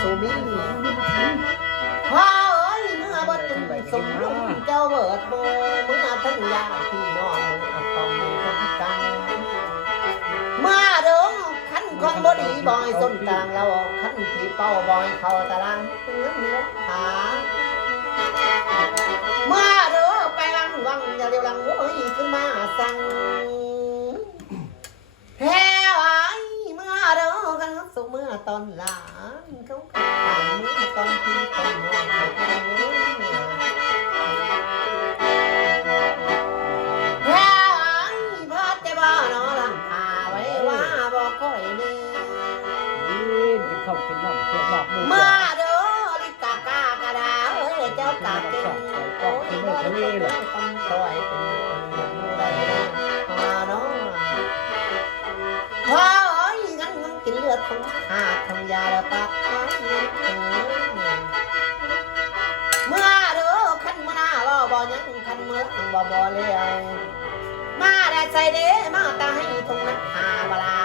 สุมินพ่อเอ้ยเมื่อบ่จุ่มสมรุ่งเจ้าเบิดโบเมื่อทั้งยาพี่น้องเมื่อต้องมีคนกันเมื่อเด้อขันของบ่ดีบ่อยส้นกลางเราขันที่เป้าบ่อยเข้าตารางเนื้อเนื้อหาเมื่อเด้อไปลังวังอย่าเร็วลังโว้ยขึ้นมาสั่งแพ้ไว้เมื่อเด้อกันสุเมื่อตอนหลานเขาขันเมื่อตอนที่ตอนนอนแพ้ไว้พอจะบ่นอนหลังคาไว้ว่าบ่ค่อยแน่กินข้าวกินน้ำเชื่อมากเมื่อเด้อลิกากากระดาเอ้ยเจ้ากาเก่งโอ้ยบ่ได้ต้องคอยเป็นผู้ใดมาเนาะพ่อเอ้ยงั้นกินเลือดของหากทำยาแล้วปากไว้เมื่อเด้อขันมาหน้าว่าบ่ยังขันเมื่อบ่เลี้ยวมาได้ใส่เด้มาตาให้ทงนักหาเวลา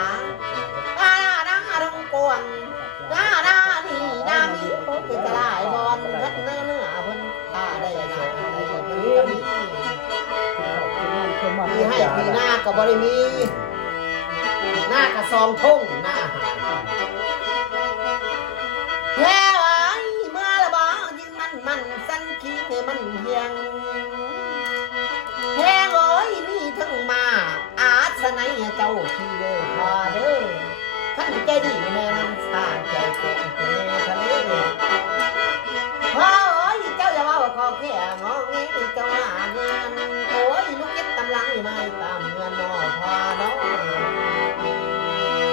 หน้าทงกวงหน้านี่หน้ามีโอ้ยกระไรบอลขันเนื้อเพิ่นตาได้นะได้เพิ่นก็มีให้ปีหน้าก็บ่ได้มีหน้ากระซองทุ่งหน้าแค่ไว้เมื่อละบ่ยิงมันสั้นขี้ให้มันเฮียงแห้งโอ้ยมีทั้งมาอาสนัยเจ้าที่เด้อพาเด้อขันใจดีแม่นำสร้างใจเก่งแม่ทะเลพ่อโอ้ยเจ้าอย่าว่าขอแค่งอแงเจ้าหาเงินโอ้ยลูกเก็บตำลังไม่ตามเงินนอพาเนาะ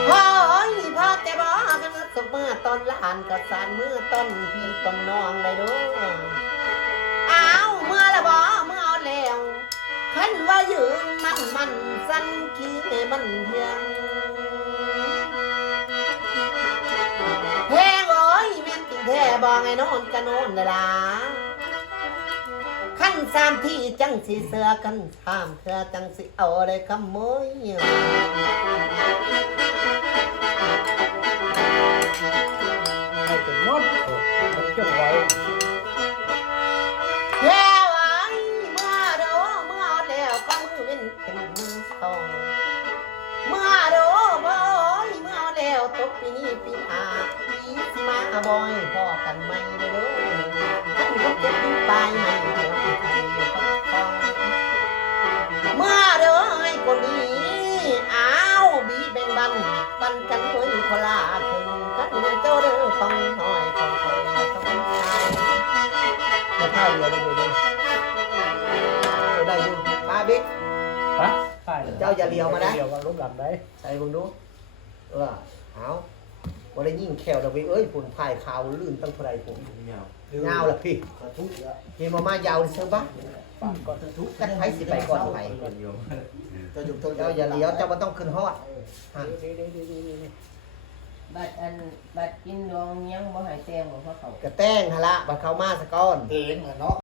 พ่อเอ้ยพ่อแต่บ่กันสุกเมื่อตอนหลานกับสารเมื่อต้นพี่ต้นน้องเลยเด้ออ้าวเมื่อละบ่เมื่อเอาแล้วขันว่ายืนมันสั้นขี้ให้มันเพียงแพงโอ้ยแม่นติแท้บ่ไงนอนกะนอนเลยล่ะขันสามที่จังสิเสือกันถามเธอจังสิเอาได้ขโมยให้เป็นมดมันจะไหวแค่ไว้เมื่อเด้อเมื่อแล้วก็มือเว้นเป็นมือสองเมื่อเด้อเมื่อเมื่อแล้วตกปีนี้ปีหาปีสิมาบ่อยพอกันไหมเด้อท่านก็เก็บไปให้เด้อเมื่อเด้อให้คนนี้อ้าวบีแบ่งบันปันกันเฮ้ยคนละถึงกันเจ้าเด้อต้องหอยของคนต้องชายจะเข้าเรือได้เลยได้อยู่มาบิ๊กฮะใช่เจ้าอย่าเลี้ยวมานะเลี้ยวกับลูกหลับได้ใส่บึงดูเอาบ่ได้ยิ่งแขวดอกเอ้ยฝุ่นพายขาวลื่นตั้งเท่าไรผมยาวละพี่พี่มายาวเชื่อปะกันไผสิไปก่อนไผเจ้าอย่าเลี้ยวเจ้ามันต้องขึ้นฮอดบัดกินดองยังบ่หายแตงบ่เพราะเขากระแต้งฮะละบัดเข้ามาสะก้อนเองเนาะ